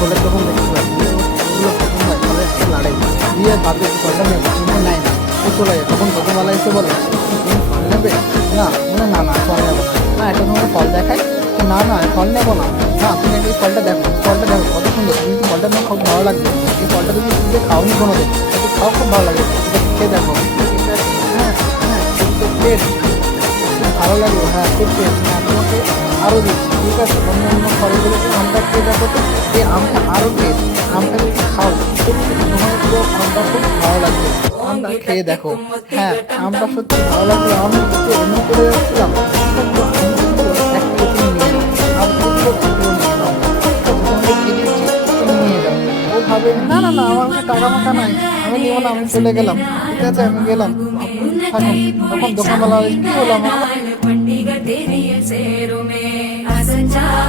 ফলের দোকান দেখতে পাচ্ছি ফলগুলো পছন্দ হয় ফলের সাথে লড়াই দিয়ে ভাবছে ফলটা নেবো কিন্তু নেয় না ও চলে যায়। তখন দোকানওয়ালা এসে বলে তুমি ফল নেবে? না মানে না না ফল নেবো না। না একটা তোমাকে ফল দেখাই। না না ফল নেবো না। না তুমি এই ফলটা দেখো, ফলটা দেখো কত সুন্দর, তুমি কি ফলটা নিয়ে খুব ভালো লাগবে। এই ফলটা তুমি নিজে খাওনি কোনোদিন, কিন্তু খাও খুব ভালো লাগে, এটা খেয়ে দেখো। ঠিক আছে হ্যাঁ হ্যাঁ কিন্তু টেস্ট ভালো লাগলো, হ্যাঁ খুব টেস্ট, হ্যাঁ তোমাকে আরও দিচ্ছি। ঠিক আছে অন্য অন্য ফলগুলোকে আমটা খেয়ে দেখো তো, এই আমটা আরও টেস্ট, আমটা যদি খাও সত্যি তোমার পুরো আমটা খুব ভালো লাগবে, আমটা খেয়ে দেখো। হ্যাঁ আমটা সত্যি ভালো লাগবে, আমি কিন্তু এমনি করে যাচ্ছিলাম কিন্তু আমি কিন্তু এক কেজি নিয়ে নাও, আর কিন্তু একটু নিয়ে নাও, ঠিক আছে তোমাকে দিয়ে দিচ্ছি তুমি নিয়ে যাও। ও ভাবে না না না আমার কাছে টাকা মাকা নাই, আমি নিব না, আমি চলে গেলাম। ঠিক আছে আমি গেলাম, আপনি থাকুন। তখন দোকানওয়ালা কি হলো আমার